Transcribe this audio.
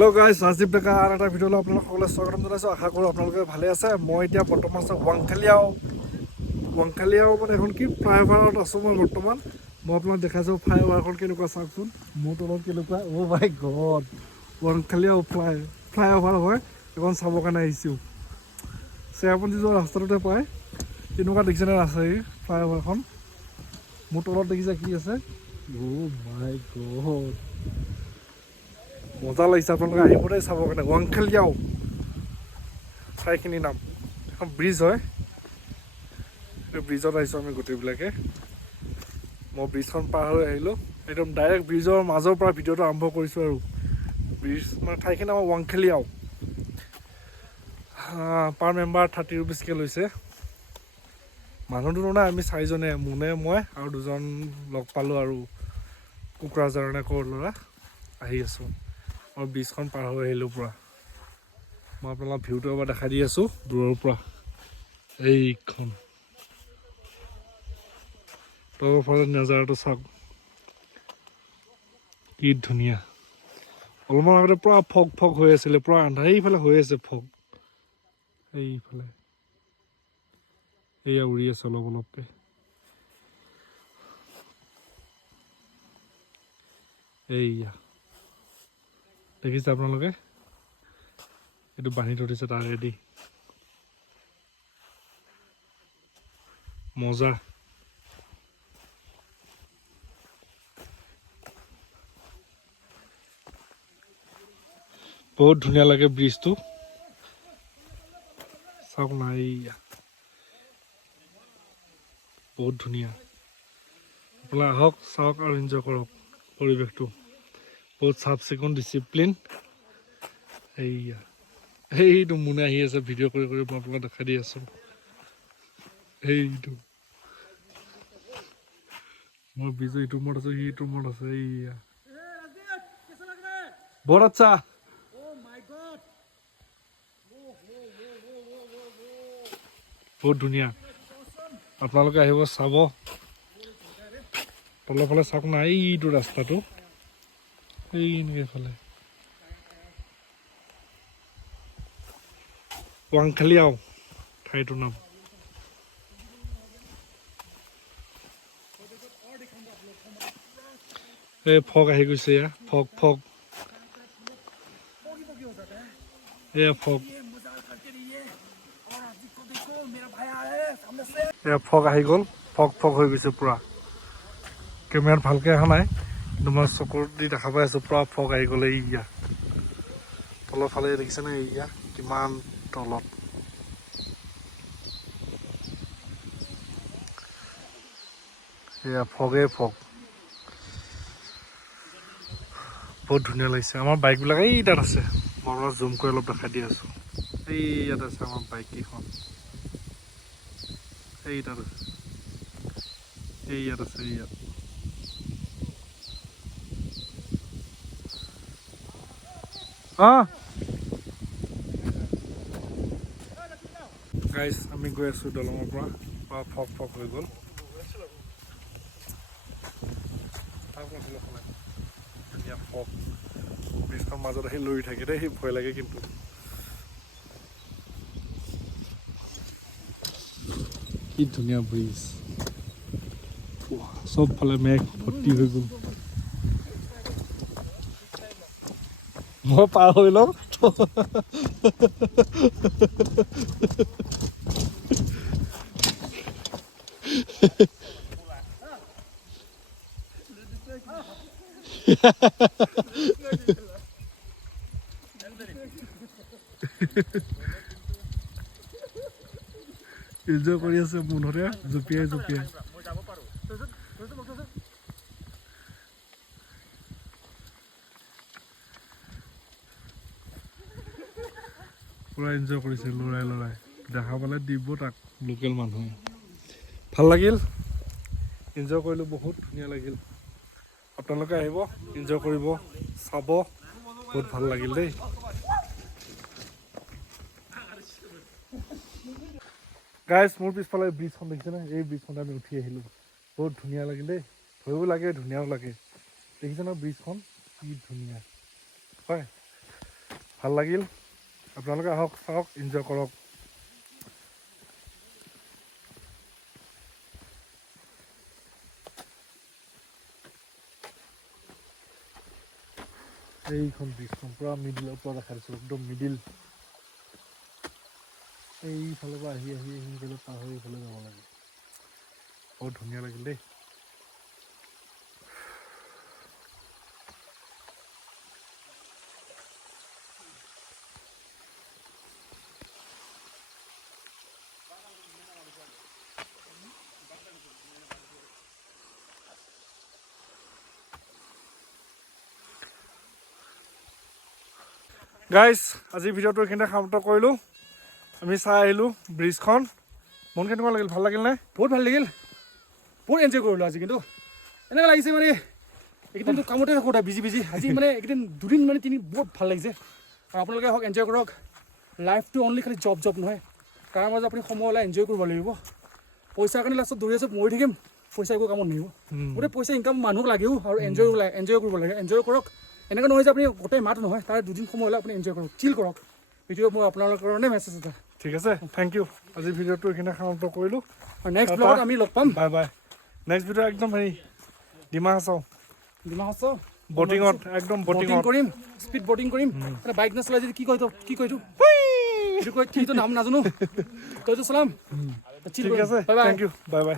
Hello' guys, Rajiv ডেকা আৰু এটা ভিডিঅ'লৈ আপোনালোক সকলোৱে স্বাগতম জনাইছোঁ। আশা কৰোঁ আপোনালোকে ভালে আছে। মই এতিয়া বৰ্তমান আছোঁ ৱাংখালিয়াও মানে এখন কি ফ্লাইঅভাৰত আছোঁ মই বৰ্তমান। মই আপোনাক দেখাইছোঁ ফ্লাইঅভাৰখন কেনেকুৱা, চাওকচোন মোৰ তলত কেনেকুৱা। অ' মাই গড, ৱাংখালিয়াও ফ্লাইঅভাৰ হয় এখন চাবৰ কাৰণে আহিছোঁ। চেৰাপুঞ্জী যোৱা ৰাস্তাটোতে পায়, তেনেকুৱা দেখিছেনে ৰাস্তা এই ফ্লাইঅভাৰখন। মোৰ তলত দেখিছে কি আছে। অ' মাই গড, মজা লাগিছে। আপোনালোকে আহিব দেই চাবৰ কাৰণে। ৱাংখালিয়াও ঠাইখিনিৰ নাম, এখন ব্ৰিজ হয়। এই ব্ৰিজত আহিছোঁ আমি গোটেইবিলাকে। মই ব্ৰিজখন পাৰ হৈ আহিলোঁ, একদম ডাইৰেক্ট ব্ৰিজৰ মাজৰ পৰা ভিডিঅ'টো আৰম্ভ কৰিছোঁ। আৰু ব্ৰিজ মানে ঠাইখিনিৰ নাম ৱাংখালিয়াও। পাৰ মেম্বাৰ 30 ৰুপিজকৈ লৈছে। মানুহ দুনো নাই, আমি চাৰিজনে, মোনে মই আৰু দুজন লগ পালোঁ আৰু কোকৰাঝাৰ নে ক'ৰ ল'ৰা। আহি আছোঁ, মই ব্ৰিজখন পাৰ হৈ আহিলোঁ পূৰা। মই আপোনালোকক ভিউটো এবাৰ দেখাই দি আছোঁ দূৰৰ পৰা। এইখন তলৰ ফালে নাজাৰাটো চাওক, কি ধুনীয়া। অলপমান আগতে পূৰা ফগ হৈ আছিলে, পূৰা আন্ধাৰ। এইফালে হৈ আছে ফগ, এইফালে এয়া উৰি আছে অলপ অলপকৈ। এইয়া দেখিছে আপোনালোকে, এইটো বান্ধি থৈ দিছে তাৰেদি। মজা। বহুত ধুনীয়া লাগে ব্ৰিজটো, চাওক না। এইয়া বহুত ধুনীয়া। আপোনালোকে আহক, চাওক আৰু এনজয় কৰক পৰিৱেশটো। বহুত চাফ চিকুণ, ডিচিপ্লিন। এইয়া সেইটো মোনে আহি আছে, ভিডিঅ' কৰি কৰি মই আপোনালোকক দেখাই দি আছোঁ। সেইটো মই ব্ৰিজৰ ইটো মূৰত আছোঁ, সিটো মূৰত আছে। এইয়া বহুত আচ্ছা। বহুত ধুনীয়া, আপোনালোকে আহিব চাব। তলৰ ফালে চাওক না, এইটো ৰাস্তাটো এই এনেকৈ ফালে ৱাংখালিয়াও ঠাইটোৰ নাম। এই ফগ আহি গৈছে, এয়া ফগ এয়া ফগ, এয়া ফগ আহি গ'ল। ফগ হৈ গৈছে পূৰা। কেমেৰাত ভালকৈ অহা নাই, কিন্তু মই চকুৰ দি দেখা পাই আছোঁ পূৰা ফগ আহি গ'ল। এইয়া তলৰ ফালে দেখিছেনে, এইয়া কিমান তলত। এয়া ফগেই ফগ, বহুত ধুনীয়া লাগিছে। আমাৰ বাইকবিলাক এই তাত আছে, মই অলপ জুম কৰি অলপ দেখাই দি আছোঁ। এই ইয়াত আছে আমাৰ বাইককেইখন, এই তাত আছে, এই ইয়াত আছে, ইয়াত। গাইজ, আমি গৈ আছোঁ দলঙৰ পৰা ফগ হৈ গ'ল। ধুনীয়া ফগ, ব্ৰিজখন মাজত আহি লৰি থাকে দেই, সেই ভয় লাগে কিন্তু। কি ধুনীয়া ব্ৰিজ, চবফালে মেঘ ভৰ্তি হৈ গ'ল। মই পাৰ হৈ লওঁ। এনজয় কৰি আছে মুঠতে, জঁপিয়াই পুৰা এনজয় কৰিছে লৰাই। দেখা পালে দিব তাক লোকেল মানুহে। ভাল লাগিল, এনজয় কৰিলোঁ, বহুত ধুনীয়া লাগিল। আপোনালোকে আহিব, এনজয় কৰিব, চাব, বহুত ভাল লাগিল দেই। গাইজ, মোৰ পিছফালে ব্ৰিজখন দেখিছেনে, এই ব্ৰিজখনতে আমি উঠি আহিলোঁ। বহুত ধুনীয়া লাগিল দেই, ভয়ো লাগে ধুনীয়াও লাগে। দেখিছে ন ব্ৰিজখন, কি ধুনীয়া হয়। ভাল লাগিল আপোনালোকে আহক চাওক এনজয় কৰক এইখন ব্ৰিজখন পুৰা মিডিলৰ পৰা দেখা দিছোঁ একদম মিডিল এইফালৰ পৰা আহি গ'লে পাৰ হৈ এইফালে যাব লাগে বহুত ধুনীয়া লাগিল দেই গাইজ আজিৰ ভিডিঅ'টো এইখিনিতে সমাপ্ত কৰিলোঁ আমি চাই আহিলোঁ ব্ৰিজখন মন কেনেকুৱা লাগিল ভাল লাগিল নে বহুত ভাল লাগিল বহুত এনজয় কৰিলোঁ আজি কিন্তু এনেকুৱা লাগিছে মানে এইকেইদিনটো কামতে থাকোঁ বিজি আজি মানে এইকেইদিন দুদিন মানে তিনি বহুত ভাল লাগিছে আৰু আপোনালোকে হওক এনজয় কৰক লাইফটো অনলি খালি জব নহয় তাৰ মাজত আপুনি সময় ওলাই এনজয় কৰিব লাগিব পইচাৰ কাৰণে লাষ্টত দৌৰি আছোঁ মৰি থাকিম পইচা একো কামত নাহিব গোটেই পইচা ইনকাম মানুহক লাগেও আৰু এনজয় কৰিব লাগে এনজয় কৰক এনেকুৱা নহয় যে আপুনি গোটেই মাহটো নহয় তাৰ দুদিন সময় হ'লে আপুনি এনজয় কৰক চিল কৰক এইটোৱে মই আপোনালোকৰ কাৰণে মেছেজ এটা ঠিক আছে থেংক ইউ আজিৰ ভিডিঅ'টো এইখিনিতে সমাপ্ত কৰিলোঁ আৰু নেক্সট ব্লগত আমি লগ পাম বাই বাই নেক্সট ভিডিঅ' একদম হেৰি ডিমা হাছাও বটিঙত একদম বটিং কৰিম স্পীড বটিং কৰিম বাইক নচলাই যদি কি কয় এইটো কিটো নাম নাজানো তইতো চলাম ঠিক আছে থেংক ইউ বাই বাই